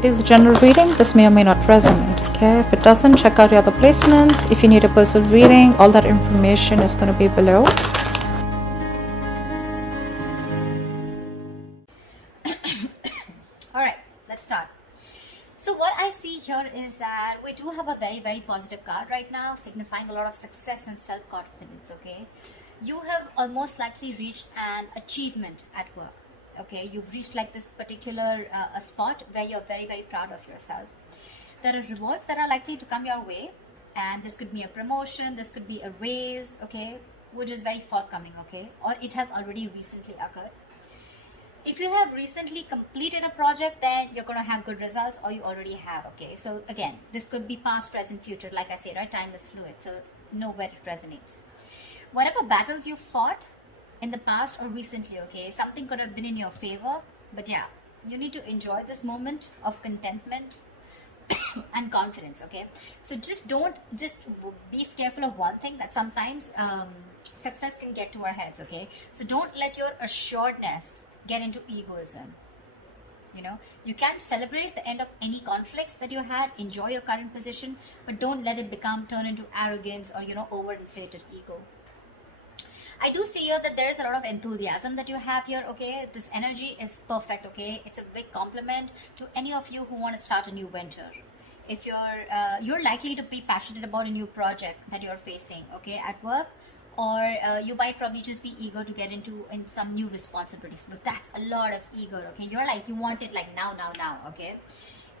It is a general reading. This may or may not resonate. Okay, if it doesn't, check out your other placements. If you need a personal reading, all that information is going to be below. Alright, let's start. So what I see here is that we do have a very positive card right now, signifying a lot of success and self-confidence. Okay, you have almost likely reached an achievement at work. Okay, you've reached like this particular a spot where you're very proud of yourself. There are rewards that are likely to come your way, and this could be a promotion, this could be a raise, okay, which is very forthcoming, okay, or it has already recently occurred. If you have recently completed a project, then you're going to have good results, or you already have. Okay, so again, this could be past, present, future. Like I say, right, time is fluid, so know where it resonates. Whatever battles you fought in the past or recently, okay, something could have been in your favor, but yeah, you need to enjoy this moment of contentment and confidence. Okay, so just be careful of one thing, that sometimes success can get to our heads. Okay, so don't let your assuredness get into egoism. You know, you can celebrate the end of any conflicts that you had, enjoy your current position, but don't let it turn into arrogance or, you know, overinflated ego. I do see here that there is a lot of enthusiasm that you have here. Okay, this energy is perfect. Okay, it's a big compliment to any of you who want to start a new venture. If you're likely to be passionate about a new project that you're facing, okay, at work, or you might probably just be eager to get into some new responsibilities, but that's a lot of eager. Okay, you're like, you want it like now. Okay,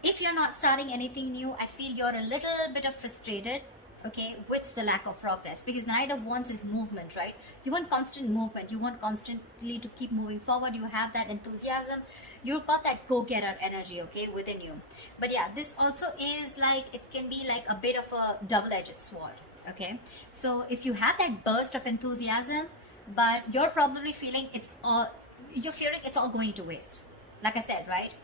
if you're not starting anything new, I feel you're a little bit of frustrated, okay, with the lack of progress, because the Knight of Wands is movement, right? You want constant movement, you want constantly to keep moving forward, you have that enthusiasm, you've got that go-getter energy, okay, within you. But yeah, this also is like, it can be like a bit of a double-edged sword. Okay, so if you have that burst of enthusiasm, but you're probably feeling it's all going to waste. Like I said, right,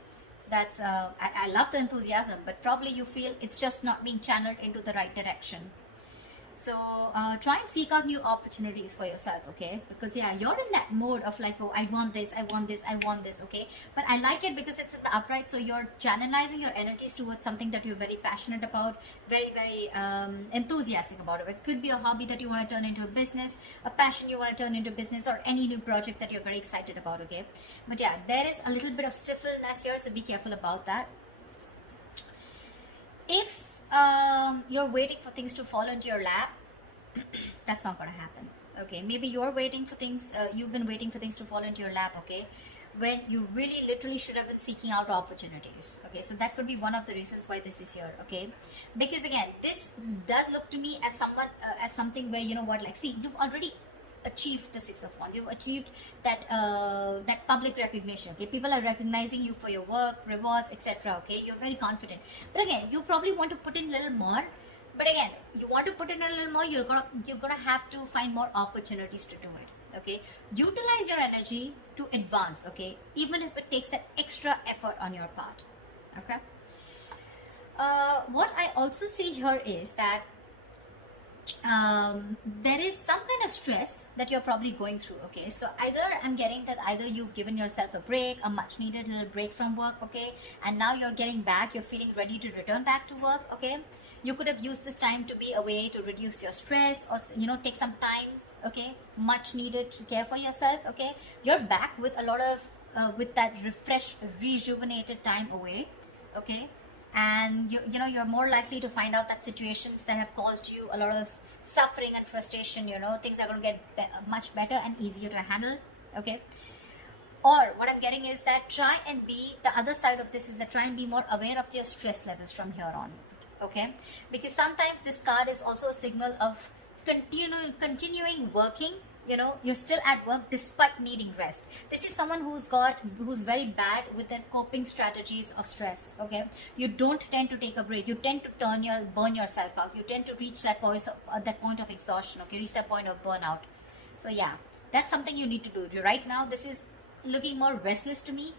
that's I love the enthusiasm, but probably you feel it's just not being channeled into the right direction. So try and seek out new opportunities for yourself, okay? Because yeah, you're in that mode of like, oh, I want this, okay? But I like it because it's in the upright, so you're channelizing your energies towards something that you're very passionate about, very enthusiastic about it. It could be a hobby that you want to turn into a business, a passion you want to turn into business, or any new project that you're very excited about, okay? But yeah, there is a little bit of stiffness here, so be careful about that. If you're waiting for things to fall into your lap, that's not going to happen. Okay, maybe you're waiting for things, you've been waiting for things to fall into your lap, okay, when you really literally should have been seeking out opportunities. Okay, so that could be one of the reasons why this is here. Okay, because again, this does look to me as somewhat as something where, you know what, like, see, you've already achieved the Six of Wands. You've achieved that that public recognition. Okay, people are recognizing you for your work, rewards, etc. Okay, you're very confident, but again, you probably want to put in a little more. But again, you want to put in a little more, you're gonna have to find more opportunities to do it. Okay, utilize your energy to advance. Okay, even if it takes an extra effort on your part. Okay, what I also see here is that there is some kind of stress that you're probably going through. Okay, so either I'm getting that either you've given yourself a break, a much needed little break from work, okay, and now you're getting back, you're feeling ready to return back to work. Okay, you could have used this time to be away to reduce your stress, or, you know, take some time, okay, much needed to care for yourself. Okay, you're back with a lot of with that refreshed, rejuvenated time away. Okay, and you know, you're more likely to find out that situations that have caused you a lot of suffering and frustration, you know, things are going to get much better and easier to handle. Okay, or what I'm getting is that try and be, the other side of this is that try and be more aware of your stress levels from here on. Okay, because sometimes this card is also a signal of continuing working. You know, you're still at work despite needing rest. This is someone who's very bad with their coping strategies of stress. Okay, you don't tend to take a break. You tend to burn yourself out. You tend to reach that point of exhaustion. Okay, reach that point of burnout. So yeah, that's something you need to do. Right now, this is looking more restless to me.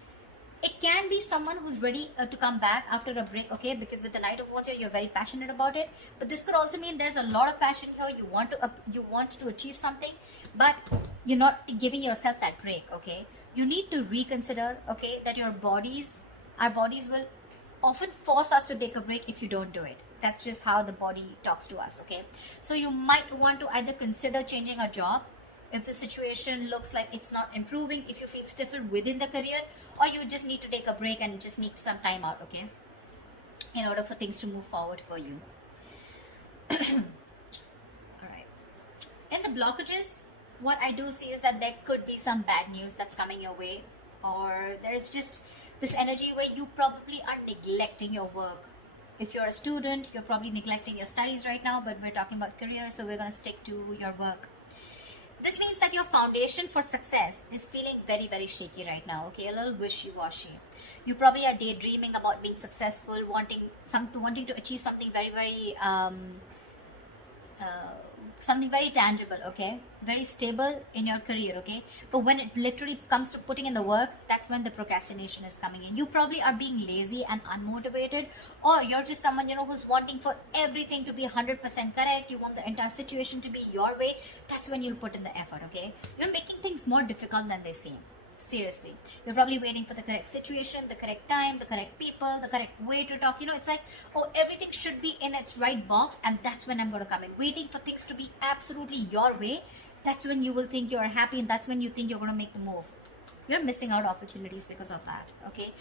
It can be someone who's ready to come back after a break, okay, because with the Knight of Wands here, you're very passionate about it. But this could also mean there's a lot of passion here. You want to achieve something, but you're not giving yourself that break. Okay, you need to reconsider, okay, that our bodies will often force us to take a break if you don't do it. That's just how the body talks to us, okay? So you might want to either consider changing a job if the situation looks like it's not improving, if you feel stifled within the career, or you just need to take a break and just need some time out, okay, in order for things to move forward for you. All right. In the blockages, what I do see is that there could be some bad news that's coming your way, or there's just this energy where you probably are neglecting your work. If you're a student, you're probably neglecting your studies right now, but we're talking about career, so we're going to stick to your work. This means that your foundation for success is feeling very, very shaky right now, okay? A little wishy-washy. You probably are daydreaming about being successful, wanting to achieve something very, very something very tangible, okay, very stable in your career, okay, but when it literally comes to putting in the work, that's when the procrastination is coming in. You probably are being lazy and unmotivated, or you're just someone, you know, who's wanting for everything to be 100% correct. You want the entire situation to be your way. That's when you'll put in the effort, okay? You're making things more difficult than they seem. Seriously, you're probably waiting for the correct situation, the correct time, the correct people, the correct way to talk. You know, it's like, oh, everything should be in its right box, and that's when I'm going to come in. Waiting for things to be absolutely your way, that's when you will think you're happy, and that's when you think you're going to make the move. You're missing out opportunities because of that, okay?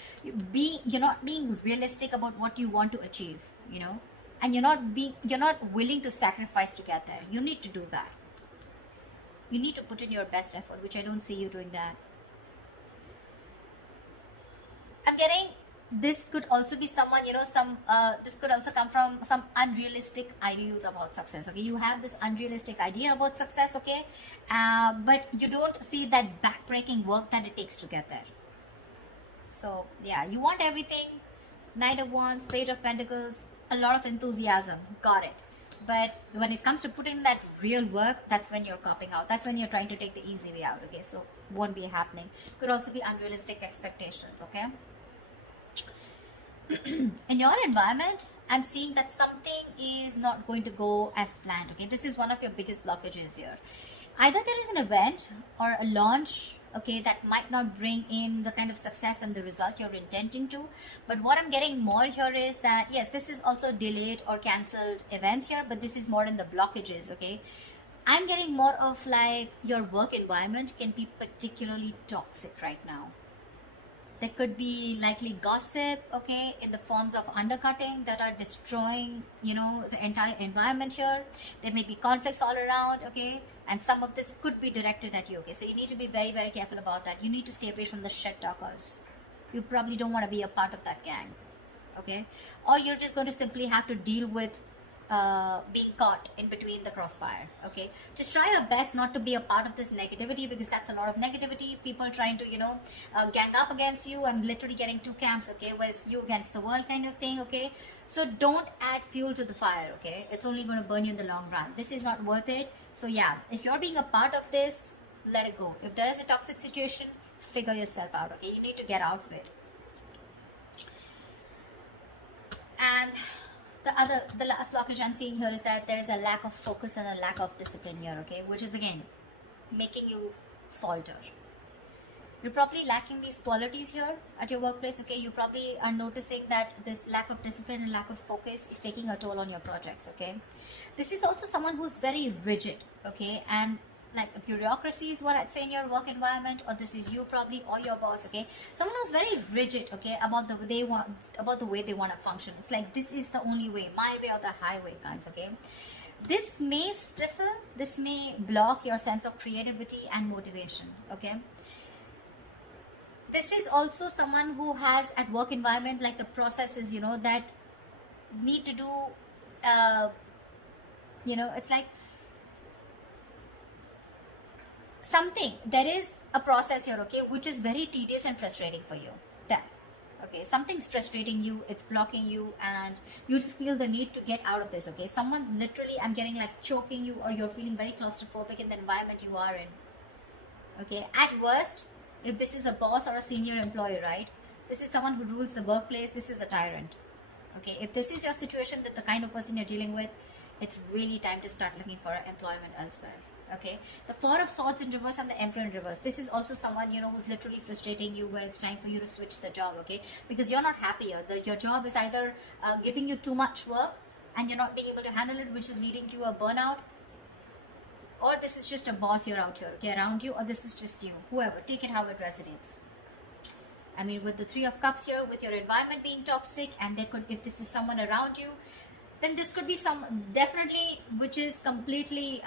You're not being realistic about what you want to achieve, you know, and you're not willing to sacrifice to get there. You need to do that. You need to put in your best effort, which I don't see you doing that. I'm getting this could also be someone, you know, this could also come from some unrealistic ideals about success, okay? You have this unrealistic idea about success, okay? But you don't see that backbreaking work that it takes to get there. So yeah, you want everything. Knight of Wands, Page of Pentacles, a lot of enthusiasm, got it. But when it comes to putting that real work, that's when you're copping out. That's when you're trying to take the easy way out, okay? So won't be happening. Could also be unrealistic expectations, okay? In your environment, I'm seeing that something is not going to go as planned, okay? This is one of your biggest blockages here. Either there is an event or a launch, okay, that might not bring in the kind of success and the result you're intending to. But what I'm getting more here is that, yes, this is also delayed or cancelled events here, but this is more in the blockages, okay? I'm getting more of like your work environment can be particularly toxic right now. There could be likely gossip, okay, in the forms of undercutting that are destroying, you know, the entire environment here. There may be conflicts all around, okay, and some of this could be directed at you, okay. So you need to be very, very careful about that. You need to stay away from the shit talkers. You probably don't want to be a part of that gang, okay, or you're just going to simply have to deal with being caught in between the crossfire, okay? Just try your best not to be a part of this negativity, because that's a lot of negativity. People trying to, you know, gang up against you and literally getting two camps, okay? Whereas you against the world kind of thing, okay? So don't add fuel to the fire, okay? It's only going to burn you in the long run. This is not worth it. So yeah, if you're being a part of this, let it go. If there is a toxic situation, figure yourself out, okay? You need to get out of it. And the last blockage I'm seeing here is that there is a lack of focus and a lack of discipline here, okay, which is again making you falter. You're probably lacking these qualities here at your workplace, okay? You probably are noticing that this lack of discipline and lack of focus is taking a toll on your projects, okay? This is also someone who's very rigid, okay, and like a bureaucracy is what I'd say in your work environment, or this is you probably, or your boss, okay? Someone who's very rigid, okay, about the way they want to function. It's like, this is the only way, my way or the highway kinds, okay? This may stifle, this may block your sense of creativity and motivation, okay? This is also someone who has at work environment like the processes, you know, that need to do, you know, it's like something, there is a process here, okay, which is very tedious and frustrating for you. That, okay, something's frustrating you, it's blocking you, and you just feel the need to get out of this, okay? Someone's literally, I'm getting like choking you, or you're feeling very claustrophobic in the environment you are in, okay? At worst, if this is a boss or a senior employee, right, this is someone who rules the workplace, this is a tyrant, okay? If this is your situation, that the kind of person you're dealing with, it's really time to start looking for employment elsewhere. Okay, the Four of Swords in reverse and the Emperor in reverse. This is also someone, you know, who's literally frustrating you, where it's time for you to switch the job. Okay, because you're not happier. Your job is either giving you too much work and you're not being able to handle it, which is leading to a burnout, or this is just a boss here out here, okay, around you, or this is just you. Whoever, take it how it resonates. I mean, with the Three of Cups here, with your environment being toxic, and there could, if this is someone around you, then this could be some, definitely, which is completely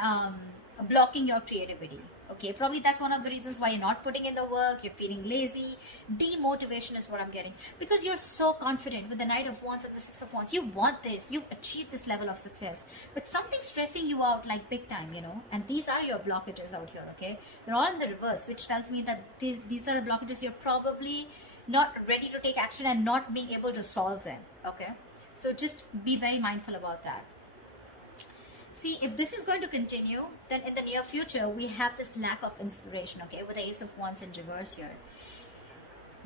blocking your creativity. Okay, probably that's one of the reasons why you're not putting in the work, you're feeling lazy. Demotivation is what I'm getting, because you're so confident with the Knight of Wands and the Six of Wands. You want this, you've achieved this level of success, but something's stressing you out like big time, you know, and these are your blockages out here. Okay, they're all in the reverse, which tells me that these are blockages you're probably not ready to take action and not being able to solve them. Okay, so just be very mindful about that. See, if this is going to continue, then in the near future, we have this lack of inspiration, okay, with the Ace of Wands in reverse here.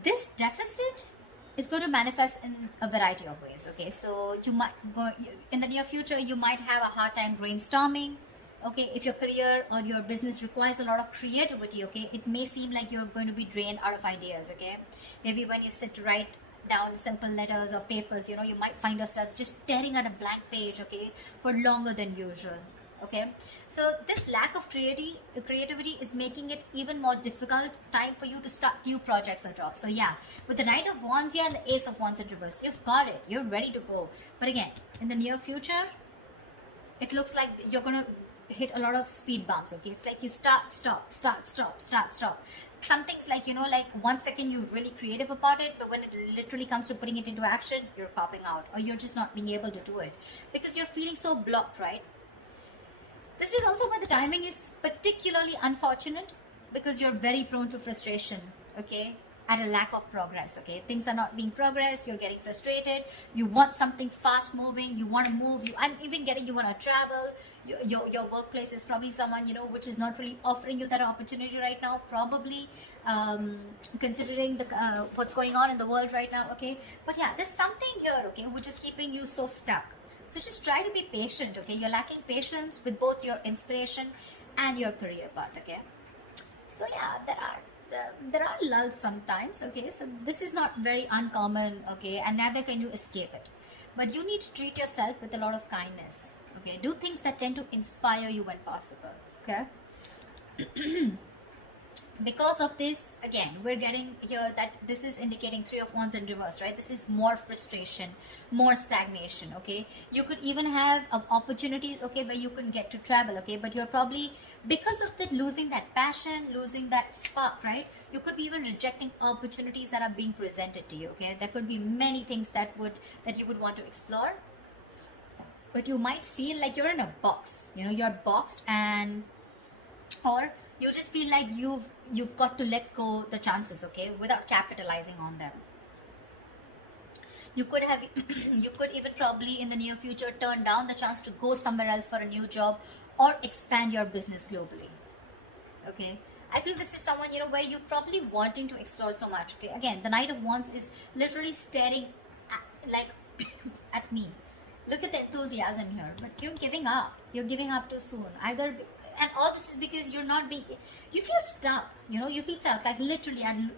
This deficit is going to manifest in a variety of ways, okay? So you might go, in the near future, you might have a hard time brainstorming, okay? If your career or your business requires a lot of creativity, okay, it may seem like you're going to be drained out of ideas, okay? Maybe when you sit to write down simple letters or papers, you know, you might find yourselves just staring at a blank page, okay, for longer than usual. Okay, so this lack of creativity is making it even more difficult time for you to start new projects or jobs. So yeah, with the Knight of Wands here and the Ace of Wands in reverse, you've got it, you're ready to go. But again, in the near future, it looks like you're gonna hit a lot of speed bumps. Okay, it's like you start, stop, start, stop, start, stop. Some things, like, you know, like 1 second you're really creative about it, but when it literally comes to putting it into action, you're copping out, or you're just not being able to do it because you're feeling so blocked, right? This is also why the timing is particularly unfortunate, because you're very prone to frustration, okay, at a lack of progress. Okay, things are not being progressed, you're getting frustrated, you want something fast moving, you want to move, I'm even getting, you want to travel. Your workplace is probably someone, you know, which is not really offering you that opportunity right now, probably considering the what's going on in the world right now. Okay, but yeah, there's something here, okay, which is keeping you so stuck. So just try to be patient. Okay, you're lacking patience with both your inspiration and your career path. Okay, so yeah, there are lulls sometimes. Okay, so this is not very uncommon. Okay, and neither can you escape it, but you need to treat yourself with a lot of kindness. Okay, do things that tend to inspire you when possible. Okay. Because of this, again, we're getting here that this is indicating Three of Wands in reverse, right? This is more frustration, more stagnation. Okay, you could even have opportunities, okay, where you can get to travel, okay, but you're probably, because of that, losing that passion, losing that spark, right? You could be even rejecting opportunities that are being presented to you. Okay, there could be many things that you would want to explore, but you might feel like you're in a box, you know, you're boxed, and or you just feel like you've got to let go the chances, okay, without capitalizing on them. You could have you could even probably in the near future turn down the chance to go somewhere else for a new job or expand your business globally. Okay, I feel this is someone, you know, where you're probably wanting to explore so much. Okay, again, the Knight of Wands is literally staring at, at me. Look at the enthusiasm here, but you're giving up. You're giving up too soon. Either, and all this is because you're not being, you feel stuck, you know, you feel stuck, like literally, and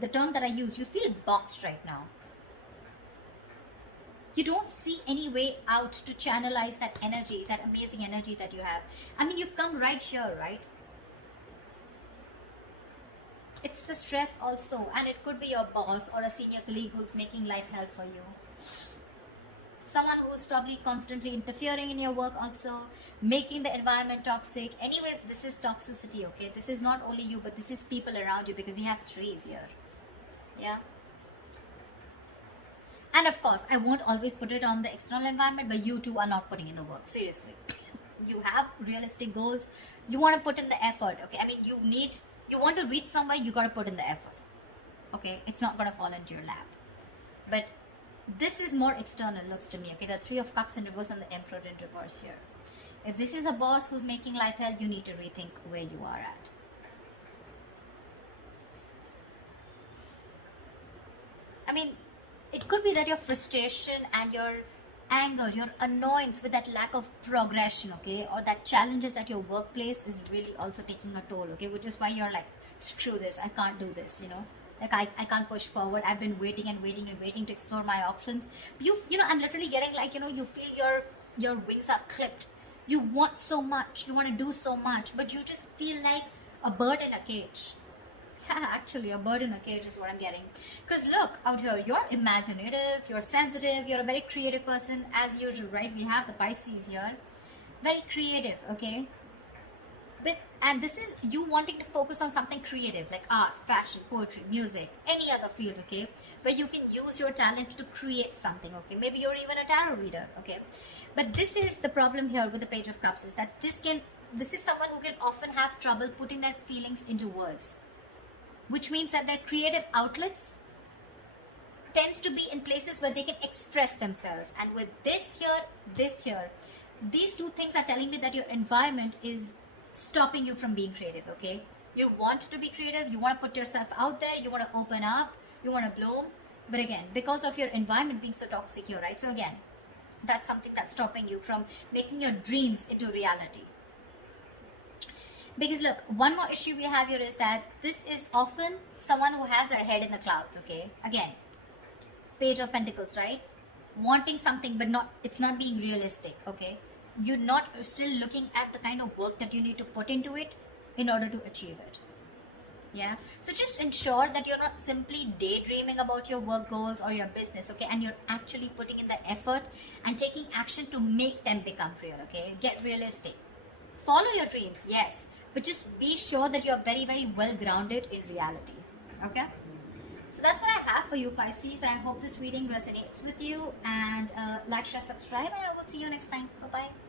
the term that I use, you feel boxed right now. You don't see any way out to channelize that energy, that amazing energy that you have. I mean, you've come right here, right? It's the stress also, and it could be your boss or a senior colleague who's making life hell for you. Someone who's probably constantly interfering in your work also, making the environment toxic. Anyways, this is toxicity, okay? This is not only you, but this is people around you, because we have threes here. Yeah. And of course, I won't always put it on the external environment, but you too are not putting in the work. Seriously. You have realistic goals. You want to put in the effort, okay? I mean, you want to reach somewhere, you got to put in the effort. Okay? It's not going to fall into your lap. But this is more external, looks to me. Okay, the Three of Cups in reverse and the Emperor in reverse here. If this is a boss who's making life hell, you need to rethink where you are at. I mean, it could be that your frustration and your anger, your annoyance with that lack of progression, okay, or that challenges at your workplace is really also taking a toll, okay, which is why you're like, screw this, I can't do this, you know, like I can't push forward. I've been waiting and waiting and waiting to explore my options. You know, I'm literally getting like, you know, you feel your wings are clipped. You want so much, you want to do so much, but you just feel like a bird in a cage. Actually, a bird in a cage is what I'm getting. Because look out here, you're imaginative, you're sensitive, you're a very creative person as usual, right? We have the Pisces here, very creative, okay? And this is you wanting to focus on something creative like art, fashion, poetry, music, any other field, okay, where you can use your talent to create something, okay? Maybe you're even a tarot reader, okay? But this is the problem here with the Page of Cups, is that this is someone who can often have trouble putting their feelings into words, which means that their creative outlets tends to be in places where they can express themselves. And with this here, these two things are telling me that your environment is stopping you from being creative, okay? You want to be creative, you want to put yourself out there, you want to open up, you want to bloom, but again, because of your environment being so toxic here, right? So again, that's something that's stopping you from making your dreams into reality. Because look, one more issue we have here is that this is often someone who has their head in the clouds, okay? Again, Page of Pentacles, right? Wanting something, but it's not being realistic, okay? You're not still looking at the kind of work that you need to put into it in order to achieve it. Yeah, so just ensure that you're not simply daydreaming about your work goals or your business, okay, and you're actually putting in the effort and taking action to make them become real, okay? Get realistic. Follow your dreams, yes, but just be sure that you're very, very well grounded in reality, okay? So that's what I have for you, Pisces. I hope this reading resonates with you, and like, share, subscribe, and I will see you next time. Bye-bye.